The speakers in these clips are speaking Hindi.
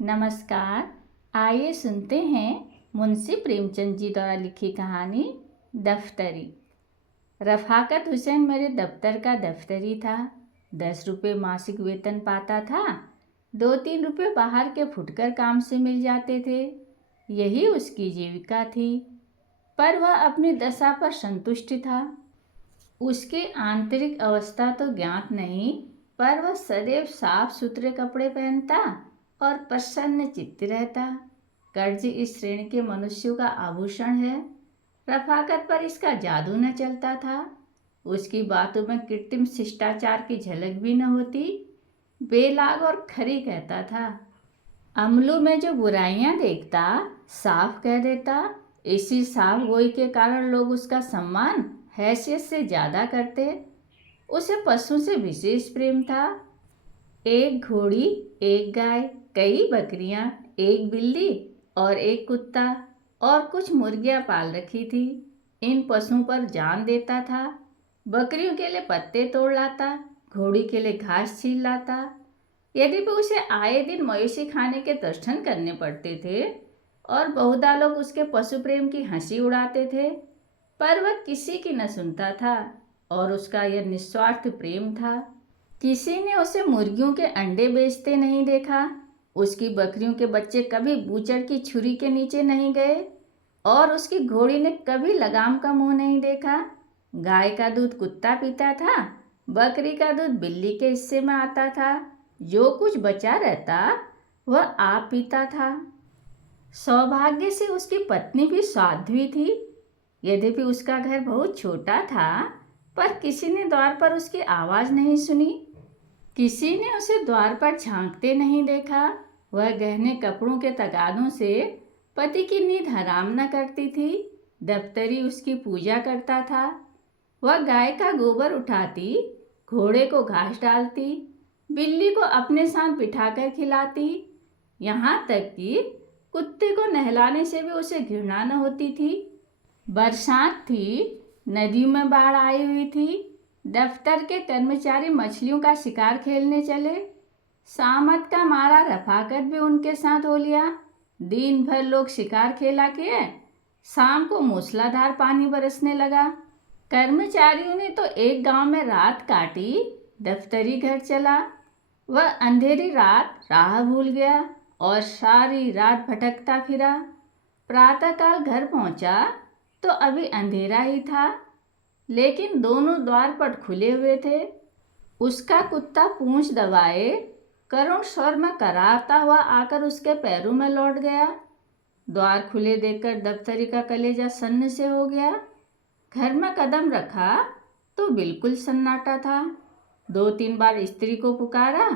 नमस्कार। आइए सुनते हैं मुंशी प्रेमचंद जी द्वारा लिखी कहानी दफ्तरी। रफ़ाकत हुसैन मेरे दफ्तर का दफ्तरी था। 10 रुपये मासिक वेतन पाता था। 2-3 रुपये बाहर के फुटकर काम से मिल जाते थे। यही उसकी जीविका थी। पर वह अपनी दशा पर संतुष्ट था। उसकी आंतरिक अवस्था तो ज्ञात नहीं, पर वह सदैव साफ सुथरे कपड़े पहनता और प्रसन्न चित्त रहता। कर्ज इस श्रेणी के मनुष्यों का आभूषण है। रफाकत पर इसका जादू न चलता था। उसकी बातों में कृत्रिम शिष्टाचार की झलक भी न होती। बेलाग और खरी कहता था। अमलों में जो बुराइयां देखता साफ कह देता। इसी साफ गोई के कारण लोग उसका सम्मान हैसियत से ज़्यादा करते। उसे पशु से विशेष प्रेम था। एक घोड़ी, एक गाय, कई बकरियां, एक बिल्ली और एक कुत्ता और कुछ मुर्गियां पाल रखी थी। इन पशुओं पर जान देता था। बकरियों के लिए पत्ते तोड़ लाता, घोड़ी के लिए घास छील लाता। यदि भी उसे आए दिन मवेशी खाने के दर्शन करने पड़ते थे और बहुधा लोग उसके पशु प्रेम की हंसी उड़ाते थे, पर वह किसी की न सुनता था और उसका यह निस्वार्थ प्रेम था। किसी ने उसे मुर्गियों के अंडे बेचते नहीं देखा। उसकी बकरियों के बच्चे कभी बूचड़ की छुरी के नीचे नहीं गए और उसकी घोड़ी ने कभी लगाम का मुंह नहीं देखा। गाय का दूध कुत्ता पीता था, बकरी का दूध बिल्ली के हिस्से में आता था। जो कुछ बचा रहता वह आप पीता था। सौभाग्य से उसकी पत्नी भी साध्वी थी। यद्यपि उसका घर बहुत छोटा था, पर किसी ने द्वार पर उसकी आवाज़ नहीं सुनी। किसी ने उसे द्वार पर झांकते नहीं देखा। वह गहने कपड़ों के तगादों से पति की नींद हराम न करती थी। दफ्तरी उसकी पूजा करता था। वह गाय का गोबर उठाती, घोड़े को घास डालती, बिल्ली को अपने साथ बिठाकर खिलाती। यहाँ तक कि कुत्ते को नहलाने से भी उसे घृणा न होती थी। बरसात थी, नदियों में बाढ़ आई हुई थी। दफ्तर के कर्मचारी मछलियों का शिकार खेलने चले। सामत का मारा रफाकत भी उनके साथ हो लिया। दिन भर लोग शिकार खेला किए। शाम को मूसलाधार पानी बरसने लगा। कर्मचारियों ने तो एक गांव में रात काटी। दफ्तरी घर चला। वह अंधेरी रात राह भूल गया और सारी रात भटकता फिरा। प्रातःकाल घर पहुंचा तो अभी अंधेरा ही था, लेकिन दोनों द्वारपट खुले हुए थे। उसका कुत्ता पूंछ दबाए करुण स्वर में कराहता हुआ आकर उसके पैरों में लौट गया। द्वार खुले देखकर दफ्तरी का कलेजा सन्न से हो गया। घर में कदम रखा तो बिल्कुल सन्नाटा था। 2-3 बार स्त्री को पुकारा,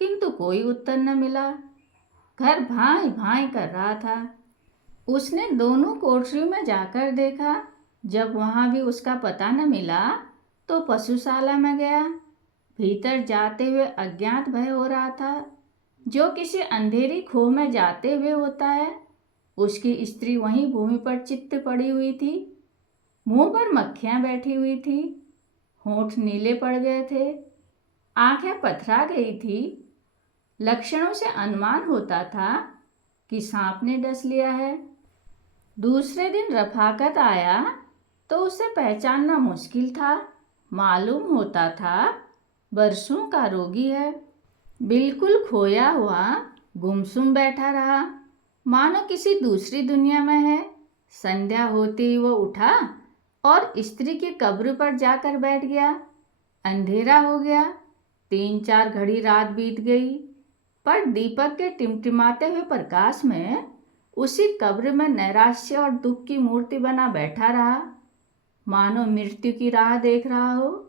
किंतु कोई उत्तर न मिला। घर भाई भाई कर रहा था। उसने दोनों कोठरियों में जाकर देखा। जब वहाँ भी उसका पता न मिला तो पशुशाला में गया। भीतर जाते हुए अज्ञात भय हो रहा था, जो किसी अंधेरी खोह में जाते हुए होता है। उसकी स्त्री वहीं भूमि पर चित्त पड़ी हुई थी। मुंह पर मक्खियां बैठी हुई थी। होंठ नीले पड़ गए थे। आंखें पथरा गई थी। लक्षणों से अनुमान होता था कि सांप ने डस लिया है। दूसरे दिन रफाकत आया तो उसे पहचानना मुश्किल था। मालूम होता था बरसों का रोगी है। बिल्कुल खोया हुआ गुमसुम बैठा रहा, मानो किसी दूसरी दुनिया में है। संध्या होते ही वो उठा और स्त्री की कब्र पर जाकर बैठ गया। अंधेरा हो गया। 3-4 घड़ी रात बीत गई, पर दीपक के टिमटिमाते हुए प्रकाश में उसी कब्र में नैराश्य और दुख की मूर्ति बना बैठा रहा, मानो मृत्यु की राह देख रहा हो।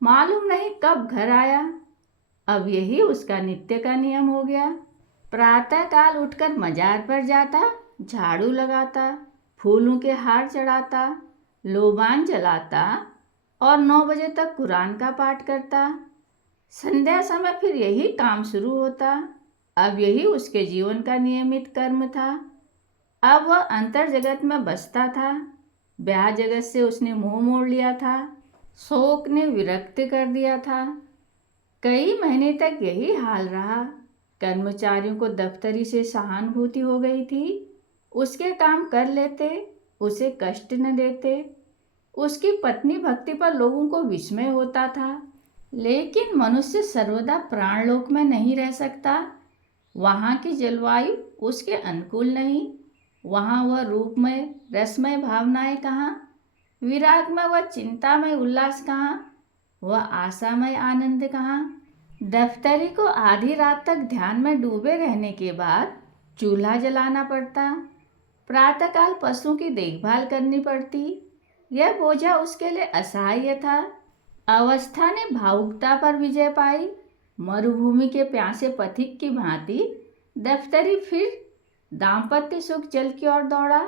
मालूम नहीं कब घर आया। अब यही उसका नित्य का नियम हो गया। प्रातःकाल उठकर मजार पर जाता, झाड़ू लगाता, फूलों के हार चढ़ाता, लोबान जलाता और 9 बजे तक कुरान का पाठ करता। संध्या समय फिर यही काम शुरू होता। अब यही उसके जीवन का नियमित कर्म था। अब वह अंतर जगत में बसता था। ब्याह जगत से उसने मुंह मोड़ लिया था। शोक ने विरक्त कर दिया था। कई महीने तक यही हाल रहा। कर्मचारियों को दफ्तरी से सहानुभूति हो गई थी। उसके काम कर लेते, उसे कष्ट न देते। उसकी पत्नी भक्ति पर लोगों को विस्मय होता था। लेकिन मनुष्य सर्वदा प्राणलोक में नहीं रह सकता। वहाँ की जलवायु उसके अनुकूल नहीं। वहाँ वह रूपमय रसमय भावनाएं कहाँ, विरागमय व चिंतामय उल्लास कहाँ, वह आशामय आनंद कहाँ। दफ्तरी को आधी रात तक ध्यान में डूबे रहने के बाद चूल्हा जलाना पड़ता, प्रातःकाल पशुओं की देखभाल करनी पड़ती। यह बोझा उसके लिए असहाय था। अवस्था ने भावुकता पर विजय पाई। मरुभूमि के प्यासे पथिक की भांति दफ्तरी फिर दाम्पत्य सुख जल की ओर दौड़ा।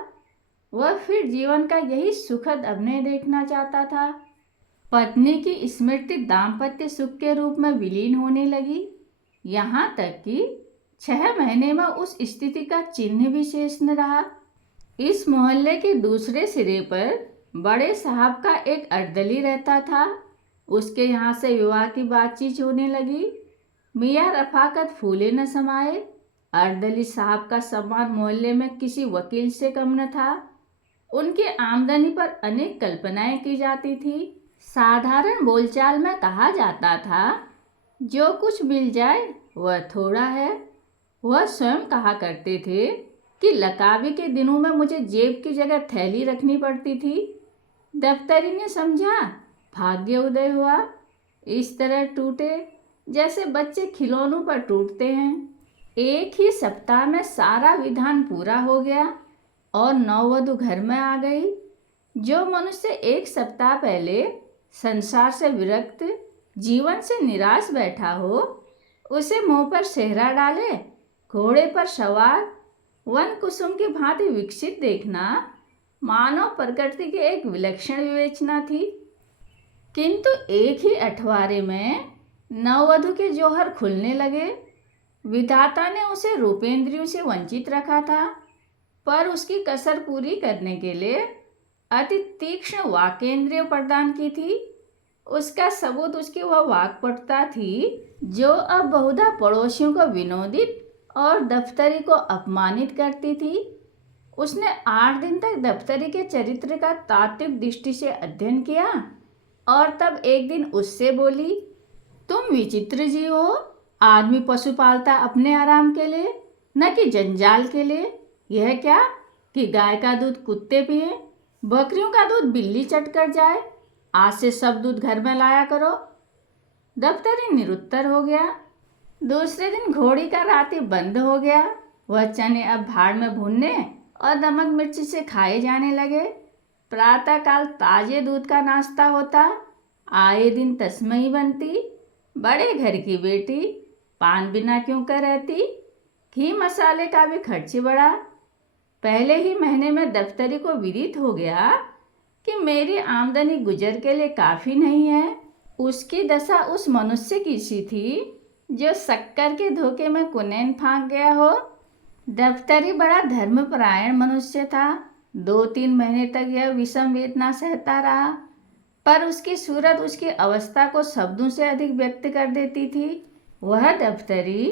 वह फिर जीवन का यही सुखद अभिनय देखना चाहता था। पत्नी की स्मृति दाम्पत्य सुख के रूप में विलीन होने लगी। यहाँ तक कि 6 महीने में उस स्थिति का चिन्ह भी शेष न रहा। इस मोहल्ले के दूसरे सिरे पर बड़े साहब का एक अर्दली रहता था। उसके यहाँ से विवाह की बातचीत होने लगी। मियाँ रफाकत फूले न समाये। अर्दली साहब का सम्मान मोहल्ले में किसी वकील से कम न था। उनकी आमदनी पर अनेक कल्पनाएं की जाती थी। साधारण बोलचाल में कहा जाता था, जो कुछ मिल जाए वह थोड़ा है। वह स्वयं कहा करते थे कि लकाबी के दिनों में मुझे जेब की जगह थैली रखनी पड़ती थी। दफ्तरी ने समझा भाग्य उदय हुआ। इस तरह टूटे जैसे बच्चे खिलौनों पर टूटते हैं। एक ही सप्ताह में सारा विधान पूरा हो गया और नववधु घर में आ गई। जो मनुष्य एक सप्ताह पहले संसार से विरक्त, जीवन से निराश बैठा हो, उसे मुंह पर सेहरा डाले घोड़े पर सवार वन कुसुम की भांति विकसित देखना मानव प्रकृति की एक विलक्षण विवेचना थी। किंतु एक ही अठवारे में नववधु के जौहर खुलने लगे। विधाता ने उसे रूपेंद्रियों से वंचित रखा था, पर उसकी कसर पूरी करने के लिए अति तीक्ष्ण वाकेंद्रिय प्रदान की थी। उसका सबूत उसकी वह वाक्पटुता थी, जो अब बहुधा पड़ोसियों को विनोदित और दफ्तरी को अपमानित करती थी। उसने 8 दिन तक दफ्तरी के चरित्र का तात्विक दृष्टि से अध्ययन किया और तब एक दिन उससे बोली, तुम विचित्र जीव हो। आदमी पशु पालता अपने आराम के लिए, न कि जंजाल के लिए। यह क्या कि गाय का दूध कुत्ते पिए, बकरियों का दूध बिल्ली चट कर जाए। आज से सब दूध घर में लाया करो। दफ्तरी निरुत्तर हो गया। दूसरे दिन घोड़ी का राती बंद हो गया। वह चने अब भाड़ में भूनने और नमक मिर्ची से खाए जाने लगे। प्रातःकाल ताजे दूध का नाश्ता होता। आए दिन तस्मई बनती। बड़े घर की बेटी पान बिना क्यों कर रहती। घी मसाले का भी खर्च बढ़ा। पहले ही महीने में दफ्तरी को विदित हो गया कि मेरी आमदनी गुजर के लिए काफ़ी नहीं है। उसकी दशा उस मनुष्य की सी थी जो शक्कर के धोखे में कुनैन फांक गया हो। दफ्तरी बड़ा धर्मपरायण मनुष्य था। 2-3 महीने तक यह विषम वेदना सहता रहा, पर उसकी सूरत उसकी अवस्था को शब्दों से अधिक व्यक्त कर देती थी। वह दफ्तरी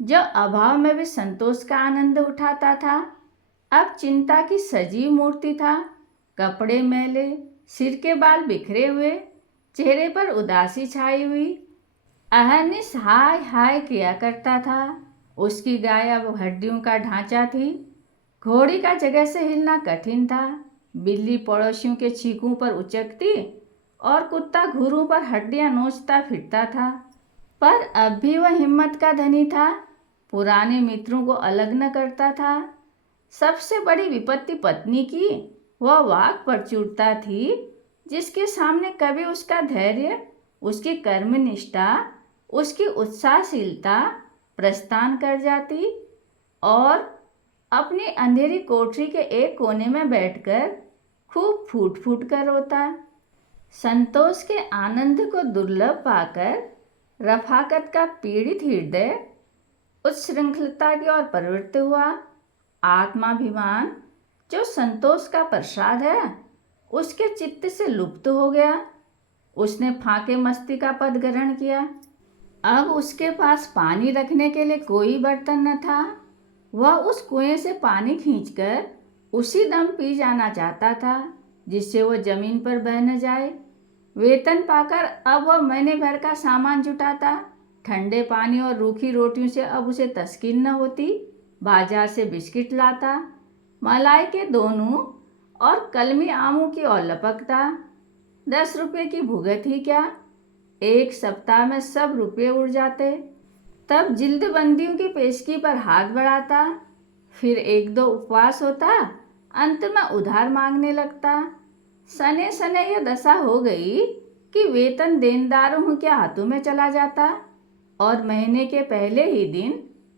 जो अभाव में भी संतोष का आनंद उठाता था, अब चिंता की सजीव मूर्ति था। कपड़े मैले, सिर के बाल बिखरे हुए, चेहरे पर उदासी छाई हुई, अहर्निश हाय हाय किया करता था। उसकी गाय अब हड्डियों का ढांचा थी। घोड़ी का जगह से हिलना कठिन था। बिल्ली पड़ोसियों के चीखों पर उचकती और कुत्ता घुरों पर हड्डियां नोचता फिरता था। पर अब भी वह हिम्मत का धनी था। पुराने मित्रों को अलग न करता था। सबसे बड़ी विपत्ति पत्नी की वह वाक प्रचुरता थी, जिसके सामने कभी उसका धैर्य, उसकी कर्मनिष्ठा, उसकी उत्साहशीलता प्रस्थान कर जाती और अपनी अंधेरी कोठरी के एक कोने में बैठकर खूब फूट फूट कर रोता। संतोष के आनंद को दुर्लभ पाकर रफाकत का पीड़ित हृदय उच्छृंखलता की ओर प्रवृत्त हुआ। आत्माभिमान जो संतोष का प्रसाद है, उसके चित्त से लुप्त हो गया। उसने फाके मस्ती का पद ग्रहण किया। अब उसके पास पानी रखने के लिए कोई बर्तन न था। वह उस कुएं से पानी खींचकर उसी दम पी जाना चाहता था, जिससे वह जमीन पर बह न जाए। वेतन पाकर अब वह महीने भर का सामान जुटाता। ठंडे पानी और रूखी रोटियों से अब उसे तस्कीन न होती। बाजार से बिस्किट लाता, मलाई के दोनों और कलमी आमों की ओर लपकता। 10 रुपये की भुगत ही क्या, 1 सप्ताह में सब रुपये उड़ जाते। तब जिल्दबंदियों की पेशगी पर हाथ बढ़ाता, फिर 1-2 उपवास होता, अंत में उधार मांगने लगता। सने सने यह दशा हो गई कि वेतन देनदारों के हाथों में चला जाता और महीने के पहले ही दिन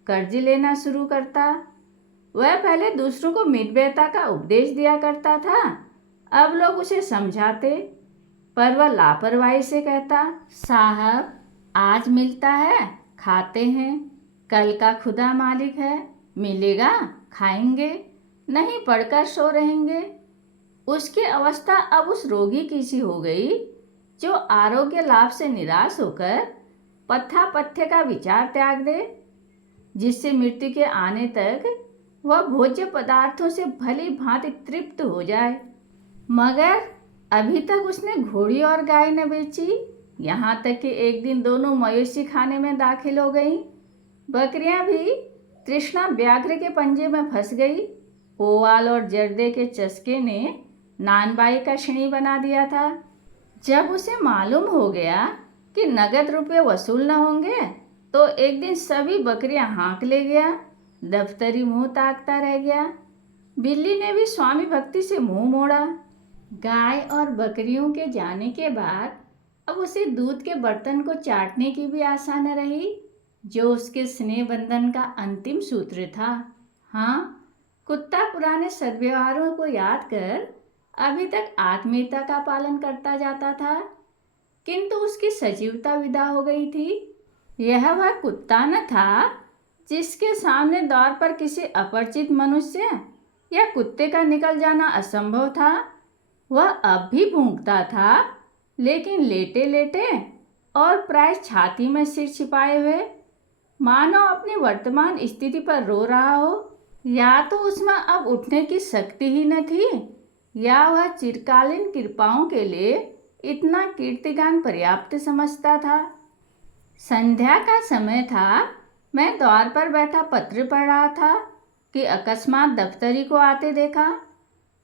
कर्ज लेना शुरू करता। वह पहले दूसरों को मितव्ययता का उपदेश दिया करता था। अब लोग उसे समझाते, पर वह लापरवाही से कहता, साहब आज मिलता है खाते हैं, कल का खुदा मालिक है, मिलेगा खाएंगे, नहीं पढ़कर सो रहेंगे। उसकी अवस्था अब उस रोगी की सी हो गई जो आरोग्य लाभ से निराश होकर पथ्या पथ्य का विचार त्याग दे, जिससे मृत्यु के आने तक वह भोज्य पदार्थों से भली भांति तृप्त हो जाए। मगर अभी तक उसने घोड़ी और गाय न बेची, यहाँ तक कि एक दिन दोनों मवेशी खाने में दाखिल हो गईं। बकरियां भी तृष्णा व्याघ्र के पंजे में फंस गई। पोवाल और जर्दे के चस्के ने नानबाई का शिणी बना दिया था। जब उसे मालूम हो गया कि नगद रुपये वसूल न होंगे, तो एक दिन सभी बकरियां हाँक ले गया। दफ्तरी मुंह ताकता रह गया। बिल्ली ने भी स्वामी भक्ति से मुंह मोड़ा। गाय और बकरियों के जाने के बाद अब उसे दूध के बर्तन को चाटने की भी आशा न रही, जो उसके स्नेह बंधन का अंतिम सूत्र था। हाँ, कुत्ता पुराने सद्व्यवहारों को याद कर अभी तक आत्मीयता का पालन करता जाता था, किंतु उसकी सजीवता विदा हो गई थी। यह वह कुत्ता न था जिसके सामने द्वार पर किसी अपरिचित मनुष्य या कुत्ते का निकल जाना असंभव था। वह अब भी भूंकता था, लेकिन लेटे लेटे और प्राय छाती में सिर छिपाए हुए, मानो अपनी वर्तमान स्थिति पर रो रहा हो। या तो उसमें अब उठने की शक्ति ही न थी, या वह चिरकालीन कृपाओं के लिए इतना कीर्तिगान पर्याप्त समझता था। संध्या का समय था। मैं द्वार पर बैठा पत्र पढ़ रहा था कि अकस्मात दफ्तरी को आते देखा।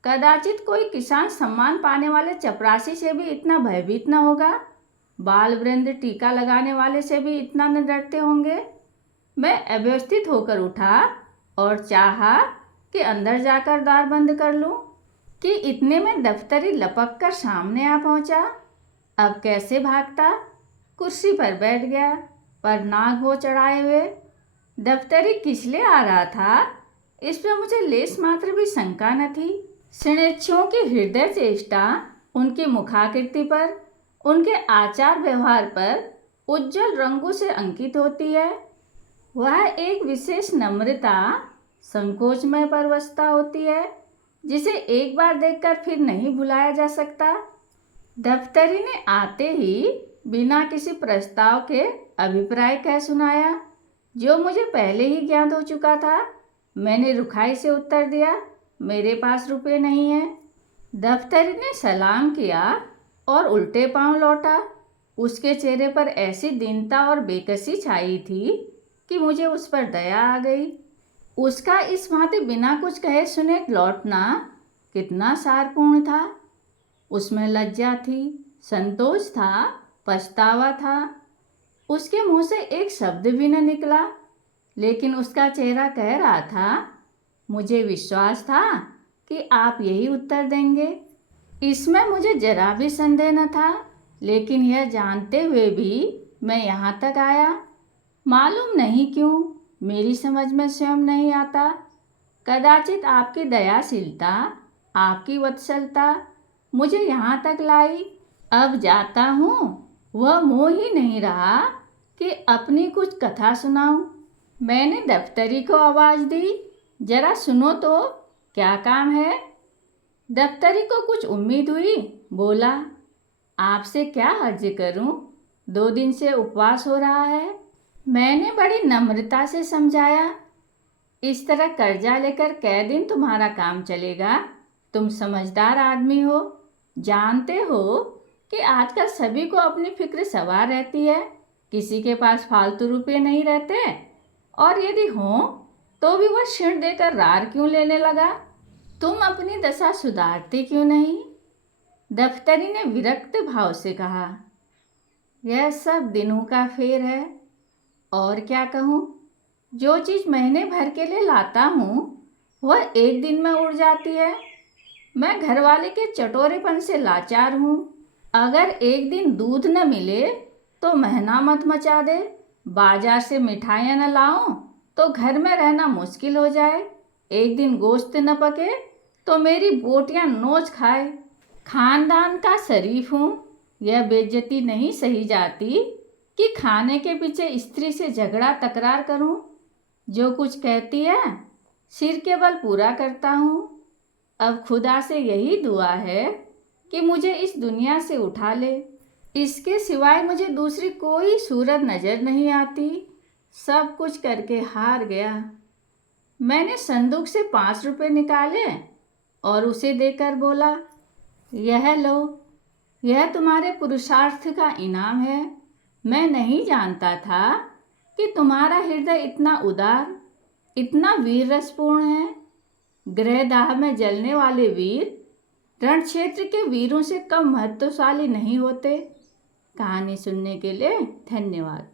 कदाचित कोई किसान सम्मान पाने वाले चपरासी से भी इतना भयभीत न होगा, बाल वृंद टीका लगाने वाले से भी इतना न डरते होंगे। मैं अव्यवस्थित होकर उठा और चाहा कि अंदर जाकर द्वार बंद कर लूं, कि इतने में दफ्तरी लपक कर सामने आ पहुंचा। अब कैसे भागता। कुर्सी पर बैठ गया, पर नाक हो चढ़ाए हुए। दफ्तरी किसलिए आ रहा था, इस पर मुझे लेस मात्र भी शंका न थी। शनैच्छुओं की हृदय चेष्टा उनकी मुखाकृति पर, उनके आचार व्यवहार पर उज्जवल रंगों से अंकित होती है। वह एक विशेष नम्रता, संकोचमय परवशता होती है, जिसे एक बार देखकर फिर नहीं भुलाया जा सकता। दफ्तरी ने आते ही बिना किसी प्रस्ताव के अभिप्राय कह सुनाया, जो मुझे पहले ही ज्ञात हो चुका था। मैंने रुखाई से उत्तर दिया, मेरे पास रुपए नहीं है। दफ्तरी ने सलाम किया और उल्टे पांव लौटा। उसके चेहरे पर ऐसी दीनता और बेकसी छाई थी कि मुझे उस पर दया आ गई। उसका इस भांति बिना कुछ कहे सुने लौटना कितना सारपूर्ण था। उसमें लज्जा थी, संतोष था, पछतावा था। उसके मुंह से एक शब्द भी न निकला, लेकिन उसका चेहरा कह रहा था, मुझे विश्वास था कि आप यही उत्तर देंगे। इसमें मुझे जरा भी संदेह न था, लेकिन यह जानते हुए भी मैं यहाँ तक आया। मालूम नहीं क्यों मेरी समझ में स्वयं नहीं आता। कदाचित आपकी दयाशीलता, आपकी वत्सलता मुझे यहाँ तक लाई। अब जाता हूँ, वह मोह ही नहीं रहा कि अपनी कुछ कथा सुनाऊं। मैंने दफ्तरी को आवाज़ दी, जरा सुनो तो, क्या काम है। दफ्तरी को कुछ उम्मीद हुई, बोला, आपसे क्या अर्ज करूं। 2 दिन से उपवास हो रहा है। मैंने बड़ी नम्रता से समझाया, इस तरह कर्जा लेकर कै दिन तुम्हारा काम चलेगा? तुम समझदार आदमी हो, जानते हो कि आजकल सभी को अपनी फिक्र सवार रहती है, किसी के पास फालतू रुपये नहीं रहते, और यदि हों तो भी वह क्षीण देकर रार क्यों लेने लगा? तुम अपनी दशा सुधारते क्यों नहीं? दफ्तरी ने विरक्त भाव से कहा। यह सब दिनों का फेर है, और क्या कहूँ। जो चीज़ महीने भर के लिए लाता हूँ वह एक दिन में उड़ जाती है। मैं घरवाले के चटोरेपन से लाचार हूँ। अगर एक दिन दूध न मिले तो महीना मत मचा दे। बाजार से मिठाइयाँ न लाऊं तो घर में रहना मुश्किल हो जाए। एक दिन गोश्त न पके तो मेरी बोटियाँ नोच खाए। खानदान का शरीफ हूँ, यह बेइज्जती नहीं सही जाती कि खाने के पीछे स्त्री से झगड़ा तकरार करूं। जो कुछ कहती है सिर के बल पूरा करता हूँ। अब खुदा से यही दुआ है कि मुझे इस दुनिया से उठा ले। इसके सिवाय मुझे दूसरी कोई सूरत नज़र नहीं आती। सब कुछ करके हार गया। मैंने संदूक से 5 रुपये निकाले और उसे देकर बोला, यह लो, यह तुम्हारे पुरुषार्थ का इनाम है। मैं नहीं जानता था कि तुम्हारा हृदय इतना उदार, इतना वीर रसपूर्ण है। गृहदाह में जलने वाले वीर रण क्षेत्र के वीरों से कम महत्वशाली नहीं होते। कहानी सुनने के लिए धन्यवाद।